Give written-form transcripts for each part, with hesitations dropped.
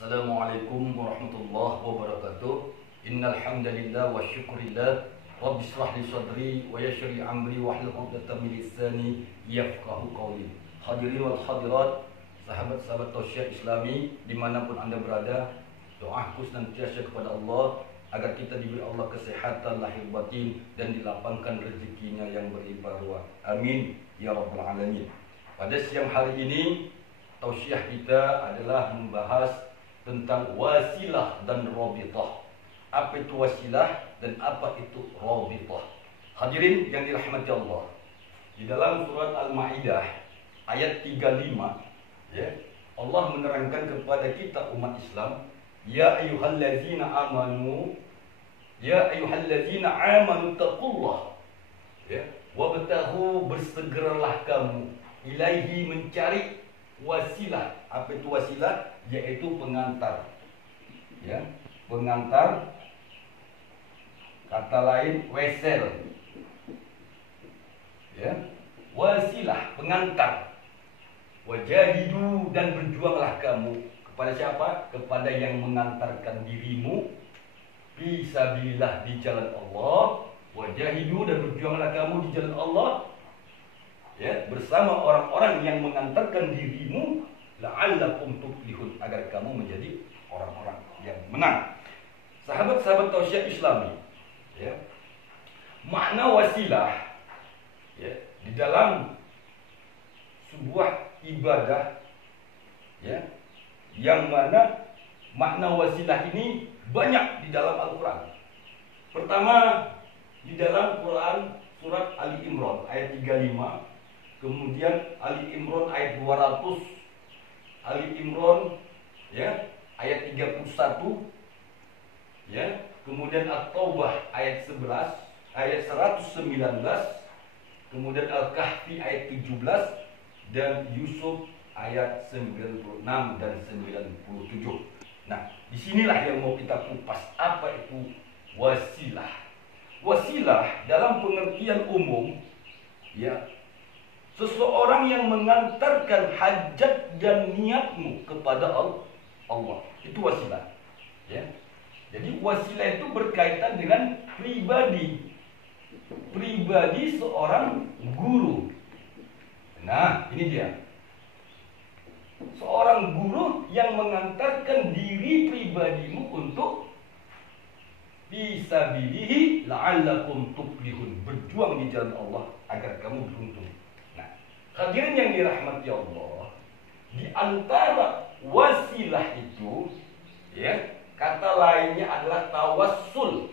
Assalamualaikum warahmatullahi wabarakatuh. Innal hamdalillah wa syukrillah. Rabbi shrah li sadri wa yassir li amri wahlul 'uqdatam min lisani yafqahu qawli. Hadirin wal hadirat, sahabat-sahabat tausiah Islami dimanapun Anda berada, doaku senantiasa kepada Allah agar kita diberi Allah kesehatan lahir batin dan dilapangkan rezekinya yang berlimpah ruah. Amin ya rabbal alamin. Pada siang hari ini tausiah kita adalah membahas tentang wasilah dan rabithah. Apa itu wasilah dan apa itu rabithah? Hadirin yang dirahmati Allah, di dalam surat Al-Maidah ayat 35 ya, Allah menerangkan kepada kita umat Islam, ya ayyuhallazina amanu taqullah ya, wabtaghu, bersegeralah kamu ilaihi, mencari wasilah. Apa itu wasilah? Yaitu pengantar ya, pengantar, kata lain wesel ya, wasilah, pengantar. Wajahidu, dan berjuanglah kamu kepada siapa? Kepada yang mengantarkan dirimu fisabilillah, di jalan Allah. Wajahidu, dan berjuanglah kamu di jalan Allah ya, bersama orang-orang yang mengantarkan dirimu, la'allakum tuflihun, agar kamu menjadi orang-orang yang menang. Sahabat-sahabat tausiah Islami ya, makna wasilah ya, di dalam sebuah ibadah ya, yang mana makna wasilah ini banyak di dalam Al-Quran. Pertama, di dalam Quran surat Ali Imran ayat 35, kemudian Ali Imran ayat 200, Ali Imran ya ayat 31 ya, kemudian At-Taubah ayat 11, ayat 119, kemudian Al-Kahfi ayat 17, dan Yusuf ayat 96 dan 97. Nah, disinilah yang mau kita kupas, apa itu wasilah. Wasilah dalam pengertian umum ya, seseorang yang mengantarkan hajat dan niatmu kepada Allah. Itu wasilah ya. Jadi wasilah itu berkaitan dengan pribadi seorang guru. Nah, ini dia. Seorang guru yang mengantarkan diri pribadimu untuk fisabilihi la'allakum tuflihun, berjuang di jalan Allah agar kamu beruntung. Hadirin yang dirahmati Allah, di antara wasilah itu ya, kata lainnya adalah tawassul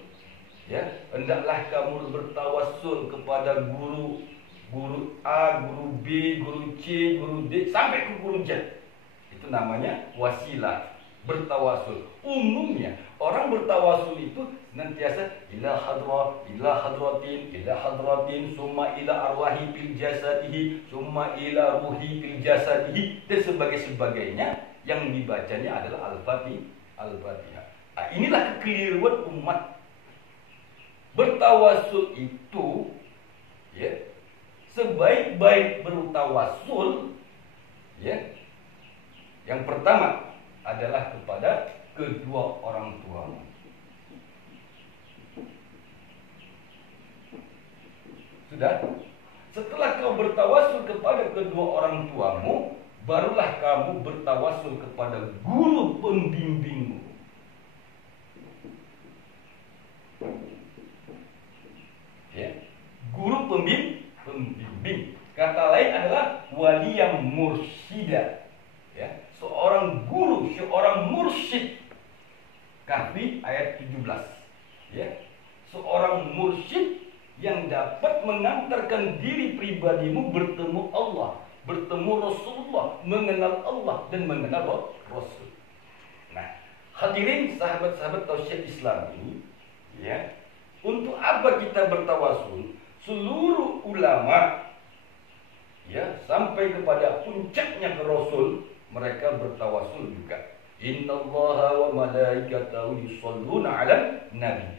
ya. Hendaklah kamu bertawassul kepada guru A, guru B, guru C, guru D, sampai ke guru Z. Itu namanya wasilah, bertawasul. Umumnya orang bertawasul itu senantiasa ila hadratin summa ila arwahi fil jasadihi summa ila ruhi fil jasadihi, dan sebagainya yang dibacanya adalah Al-Fatihah. Nah, inilah kekeliruan umat. Bertawasul itu ya, sebaik-baik bertawasul ya, yang pertama adalah kepada kedua orang tuamu. Sudah? Setelah kau bertawasul kepada kedua orang tuamu, barulah kamu bertawasul kepada guru pembimbingmu. Ya, guru pembimbing. Kata lain adalah waliyam mursyida. Ya, seorang guru, seorang mursyid. Kahfi ayat 17. Ya, seorang mursyid yang dapat mengantarkan diri pribadimu bertemu Allah, bertemu Rasulullah, mengenal Allah dan mengenal Rasul. Nah, hadirin sahabat-sahabat tausiah Islam ini ya, untuk apa kita bertawasul? Seluruh ulama ya, sampai kepada puncaknya ke Rasul, mereka bertawasul juga. Innallaha wa malaikatahu yusholluna 'alan nabi.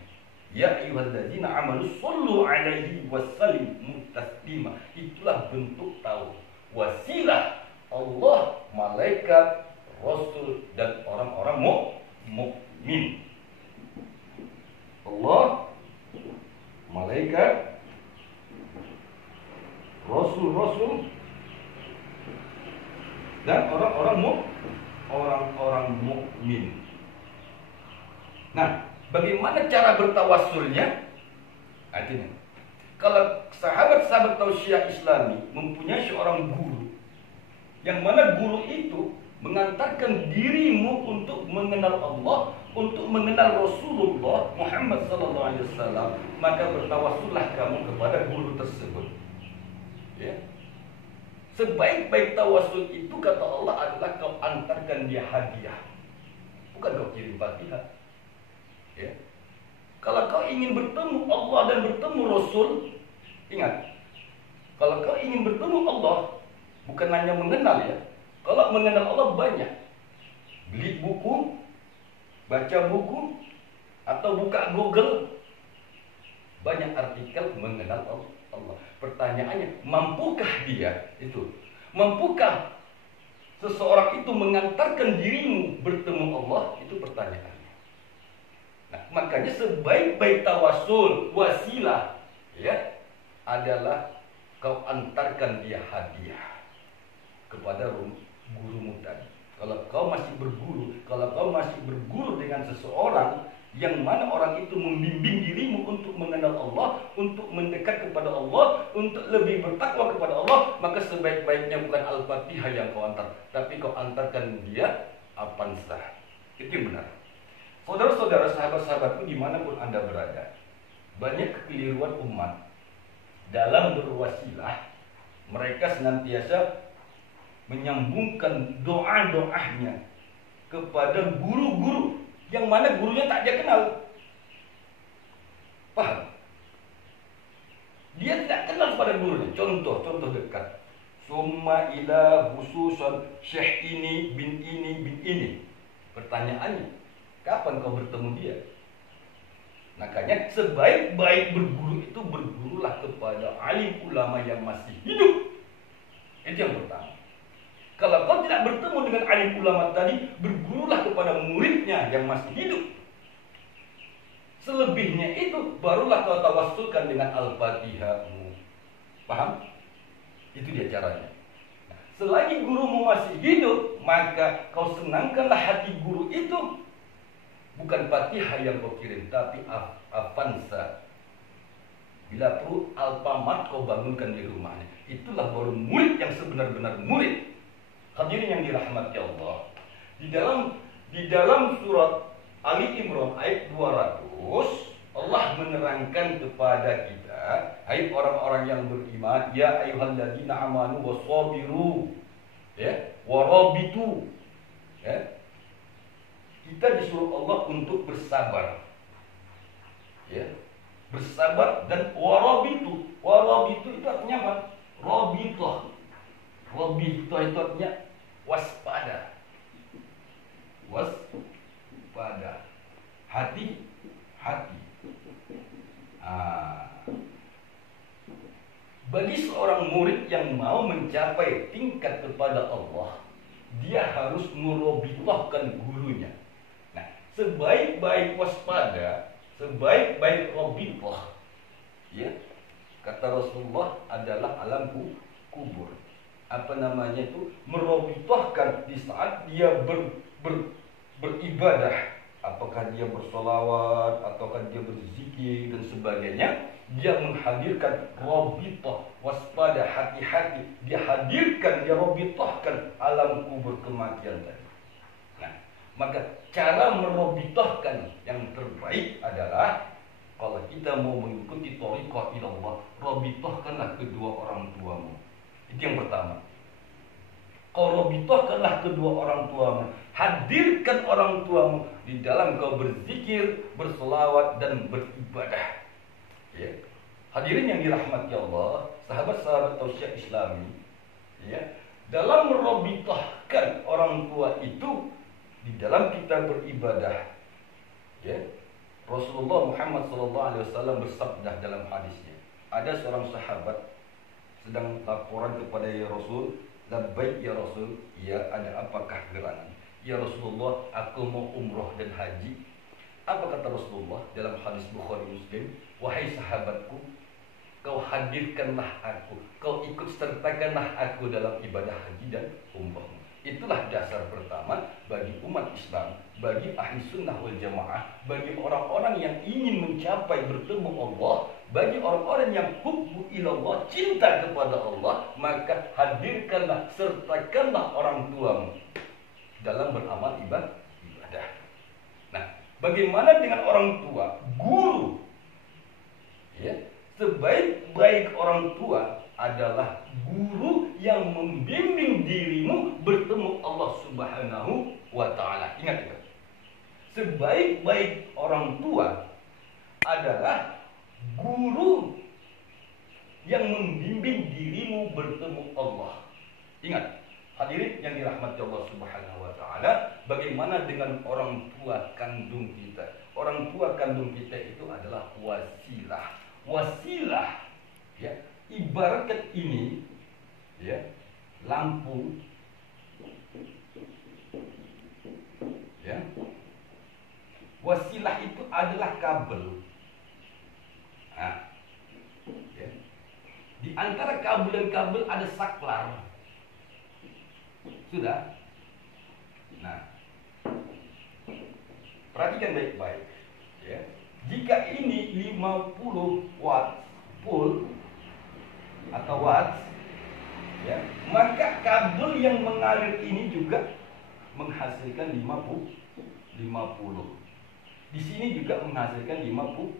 Ya ayyuhalladzina amanu shollu 'alaihi wasallimu taslima. Itulah bentuk wasilah Allah, malaikat, Rasul, dan orang-orang mukmin. Nah, bagaimana cara bertawassulnya? Artinya, kalau sahabat-sahabat tausiah Islami mempunyai seorang guru, yang mana guru itu mengantarkan dirimu untuk mengenal Allah, untuk mengenal Rasulullah Muhammad SAW, maka bertawassullah kamu kepada guru tersebut. Ya. Sebaik-baik tawassul itu kata Allah adalah kau antarkan dia hadiah, bukan kau kirim Fatihah. Ya. Kalau kau ingin bertemu Allah dan bertemu Rasul, ingat, kalau kau ingin bertemu Allah, bukan hanya mengenal ya. Kalau mengenal Allah banyak. Beli buku, baca buku, atau buka Google, banyak artikel mengenal Allah. Pertanyaannya, mampukah dia itu? Mampukah seseorang itu mengantarkan dirimu bertemu Allah? Itu pertanyaannya. Nah, makanya sebaik-baik tawassul, wasilah, ya, adalah kau antarkan dia hadiah kepada gurumu tadi. Kalau kau masih berguru dengan seseorang yang mana orang itu membimbing dirimu untuk mengenal Allah, untuk mendekat kepada Allah, untuk lebih bertakwa kepada Allah, maka sebaik-baiknya bukan Al-Fatihah yang kau antar, tapi kau antarkan dia Al-Fansah. Itu yang benar. Saudara-saudara, sahabat-sahabatku dimanapun Anda berada, banyak kekeliruan umat dalam berwasilah. Mereka senantiasa menyambungkan doa-doanya kepada guru-guru yang mana gurunya tak dia kenal. Paham? Dia tidak kenal pada gurunya. Contoh dekat. Summa ila khususan syekh ini bin ini. Pertanyaannya, kapan kau bertemu dia? Makanya sebaik-baik berguru itu bergurulah kepada alim ulama yang masih hidup. Itu yang pertama. Kalau kau tidak bertemu dengan alim ulama tadi, bergurulah kepada muridnya yang masih hidup. Selebihnya itu barulah kau tawassulkan dengan Al-Fatihahmu. Paham? Itu dia caranya. Selagi gurumu masih hidup, maka kau senangkanlah hati guru itu. Bukan Fatihah yang kau kirim, tapi Avanza. Bila perlu Alfamart kau bangunkan di rumahnya. Itulah baru murid yang sebenar-benar murid. Hadirin yang dirahmati Allah, di dalam surat Ali Imran ayat 200, Allah menerangkan kepada kita, hai orang-orang yang beriman, ya ayyuhalladzina amanu wassabiru, ya, warabitu. Ya. Kita disuruh Allah untuk bersabar. Ya. Bersabar dan warabitu. Warabitu itu artinya apa? Rabithah. Rabithah itu artinya waspada. Waspada. Hati-hati. Bagi seorang murid yang mau mencapai tingkat kepada Allah, dia harus merobithahkan gurunya. Nah, sebaik-baik waspada, sebaik-baik rabithah, ya, kata Rasulullah adalah alam kubur. Apa namanya itu, merobithahkan di saat dia beribadah, apakah dia bersolawat ataukah dia berzikir dan sebagainya, dia menghadirkan robithah, waspada, hati-hati, dia hadirkan, dia robithahkan alam kubur kematian tadi. Nah, maka cara merobithahkan yang terbaik adalah kalau kita mau mengikuti thariqah ilallah, robithahkanlah kedua orang tuamu. Itu yang pertama. Kau robithahkanlah kedua orang tuamu. Hadirkan orang tuamu di dalam kau berzikir, berselawat dan beribadah. Ya. Hadirin yang dirahmati Allah, sahabat-sahabat tausiah Islami, ya, dalam merobithahkan orang tua itu di dalam kita beribadah, ya, Rasulullah Muhammad SAW bersabda dalam hadisnya, ada seorang sahabat sedang laporan kepada ya Rasul, labbaik ya Rasul, ya ada apakah gerangan? Ya Rasulullah, aku mau umroh dan haji. Apa kata Rasulullah dalam hadis Bukhari Muslim? Wahai sahabatku, kau hadirkanlah aku, kau ikut sertakanlah aku dalam ibadah haji dan umroh. Itulah dasar pertama bagi umat Islam bagi ahli sunnah wal jamaah, bagi orang-orang yang ingin mencapai bertemu Allah, bagi orang-orang yang hubbu ilallah, cinta kepada Allah, maka hadirkanlah, sertakanlah orang tuamu dalam beramal ibadah. Nah, bagaimana dengan orang tua, guru? Ya, sebaik-baik orang tua adalah guru yang membimbing dirimu bertemu Allah Subhanahu wa Ta'ala. Ingat juga, sebaik-baik orang tua adalah guru yang membimbing dirimu bertemu Allah. Ingat, hadirin yang dirahmati Allah Subhanahu wa Ta'ala, bagaimana dengan orang tua kandung kita? Orang tua kandung kita itu adalah wasilah. Wasilah, ya, ibaratkan ini, ya, lampu, ya. Wasilah itu adalah kabel. Nah, ya. Di antara kabel dan kabel ada saklar. Sudah? Nah, perhatikan baik-baik, ya. Jika ini 50 watt volt atau watt, ya, maka kabel yang mengalir ini juga menghasilkan 50. Di sini juga menghasilkan 50.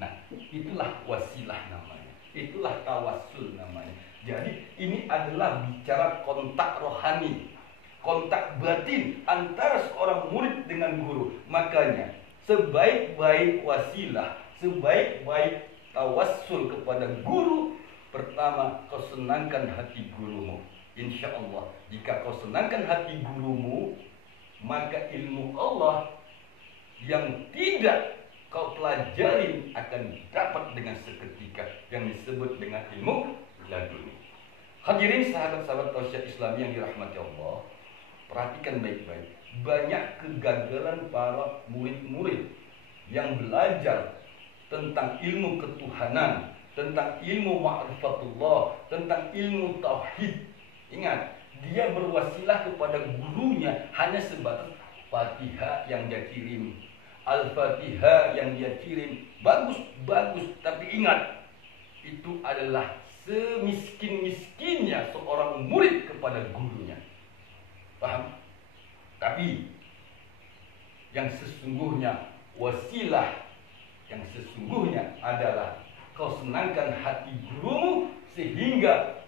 Nah, itulah wasilah namanya. Itulah tawassul namanya. Jadi ini adalah bicara kontak rohani, kontak batin antara seorang murid dengan guru. Makanya sebaik-baik wasilah, sebaik-baik tawassul kepada guru, pertama kau senangkan hati gurumu. Insya Allah, jika kau senangkan hati gurumu, maka ilmu Allah yang tidak kau pelajari akan dapat dengan seketika, yang disebut dengan ilmu laduni. Hadirin sahabat-sahabat tausiah Islami yang dirahmati Allah, perhatikan baik-baik. Banyak kegagalan para murid-murid yang belajar tentang ilmu ketuhanan, tentang ilmu ma'rifatullah, tentang ilmu tauhid. Ingat, dia berwasilah kepada gurunya hanya sebatas Fatihah yang dia kirim, Al-Fatihah yang dia kirim. Bagus, tapi ingat, itu adalah semiskin-miskinnya seorang murid kepada gurunya. Paham? Tapi yang sesungguhnya, wasilah yang sesungguhnya adalah kau senangkan hati gurumu sehingga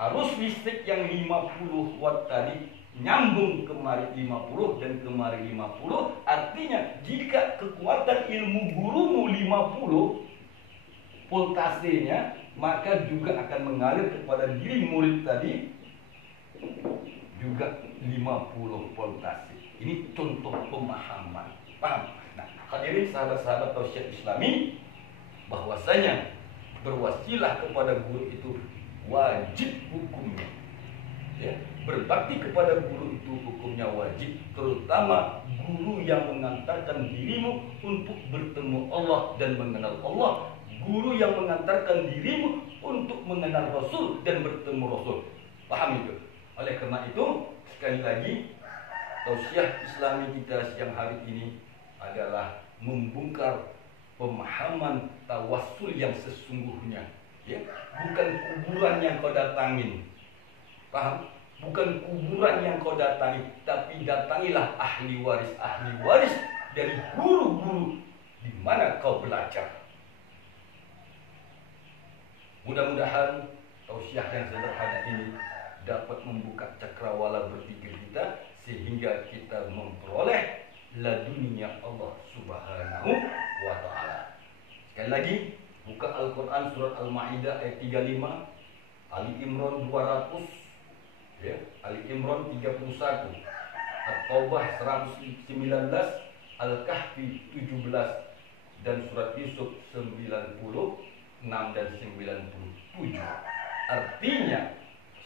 arus listrik yang 50 watt tadi nyambung kemari 50 dan kemari 50. Artinya jika kekuatan ilmu gurumu 50 voltasenya, maka juga akan mengalir kepada diri murid tadi juga 50 voltase. Ini contoh pemahaman. Paham? Nah, hadirin sahabat-sahabat tausiah Islami, bahwasanya berwasilah kepada guru itu wajib hukumnya. Ya, berbakti kepada guru itu hukumnya wajib, terutama guru yang mengantarkan dirimu untuk bertemu Allah dan mengenal Allah, guru yang mengantarkan dirimu untuk mengenal Rasul dan bertemu Rasul. Paham itu? Oleh karena itu, sekali lagi, tausiah Islami kita siang hari ini adalah membongkar pemahaman tawassul yang sesungguhnya. Ya, bukan kuburan yang kau datangin. Paham? Bukan kuburan yang kau datangi, tapi datangilah ahli waris dari guru-guru di mana kau belajar. Mudah-mudahan tausiah yang sederhana ini dapat membuka cakrawala berpikir kita sehingga kita memperoleh laduninya Allah Subhanahu wa Ta'ala. Sekali lagi, buka Al-Quran surat Al-Ma'idah ayat 35, Ali Imran 200, ya, Ali Imran 31, At-Taubah 119, Al-Kahfi 17, dan surat Yusuf 96 dan 97. Artinya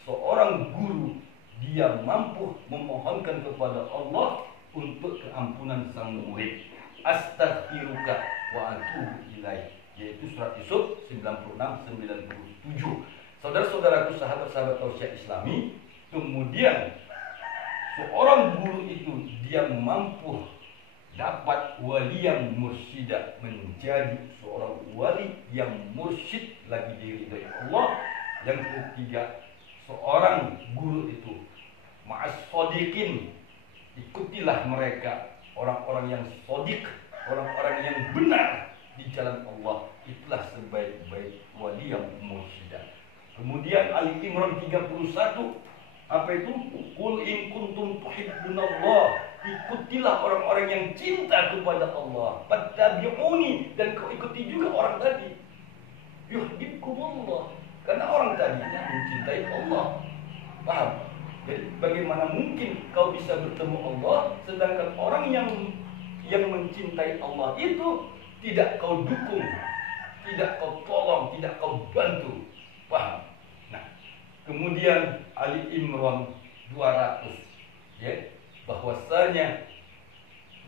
seorang guru dia mampu memohonkan kepada Allah untuk keampunan sang murid. Astaghfiruka wa atubu ilaih, yaitu surat Yusuf 96-97. Saudara-saudaraku, sahabat-sahabat tausiah Islami, kemudian seorang guru itu dia mampu dapat wali yang mursyida, menjadi seorang wali yang mursyid lagi diridhai Allah. Yang ketiga, seorang guru itu ma'as shodiqin, ikutilah mereka, orang-orang yang shodiq, orang-orang yang benar di jalan Allah. Itulah sebaik-baik wali yang mursyida. Kemudian Ali Imran 31, apa itu? Qul in kuntum tuhibbunallah, ikutilah orang-orang yang cinta kepada Allah. Fattabi'uni, dan kau ikuti juga orang tadi. Yuhibbukumullah, karena orang tadinya mencintai Allah. Paham? Jadi bagaimana mungkin kau bisa bertemu Allah sedangkan orang yang mencintai Allah itu tidak kau dukung, tidak kau tolong, tidak kau bantu. Paham? Nah, kemudian Ali Imran 200, ya, bahwasanya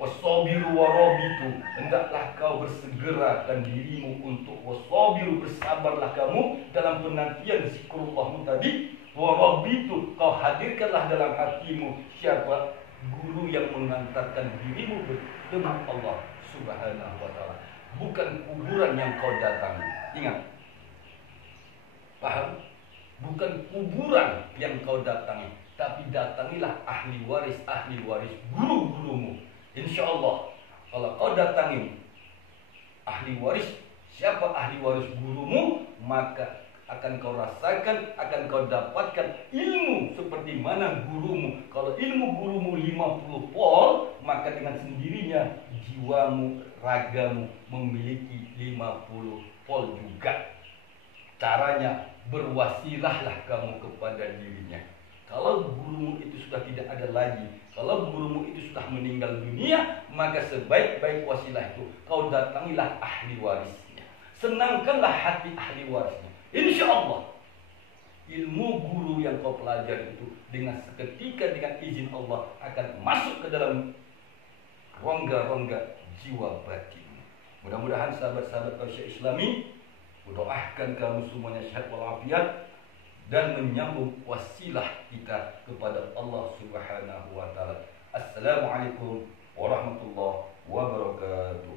wasabiru warabitu, hendaklah kau bersegerakan dirimu untuk wasabiru, bersabarlah kamu dalam penantian zikrullah tadi. Warabitu, kau hadirkanlah dalam hatimu siapa? Guru yang mengantarkan dirimu bertemu Allah Subhanahu wa ta'ala, bukan kuburan yang kau datangi. Ingat, paham? Bukan kuburan yang kau datangi, tapi datangilah ahli waris guru-gurumu. Insya Allah, kalau kau datangi ahli waris, siapa ahli waris gurumu, maka akan kau rasakan, akan kau dapatkan ilmu seperti mana gurumu. Kalau ilmu gurumu 50 pol, maka dengan sendirinya jiwamu, ragamu memiliki 50 pol juga. Caranya, berwasilahlah kamu kepada dirinya. Kalau gurumu itu sudah tidak ada lagi, kalau gurumu itu sudah meninggal dunia, maka sebaik-baik wasilah itu kau datangilah ahli warisnya. Senangkanlah hati ahli warisnya. Insya Allah, ilmu guru yang kau pelajari itu dengan seketika, dengan izin Allah, akan masuk ke dalam rongga-rongga jiwa batin. Mudah-mudahan sahabat-sahabat Tausiah Islami, doakan kamu semuanya sehat walafiat dan menyambung wasilah kita kepada Allah Subhanahu wa ta'ala. Assalamualaikum warahmatullahi wabarakatuh.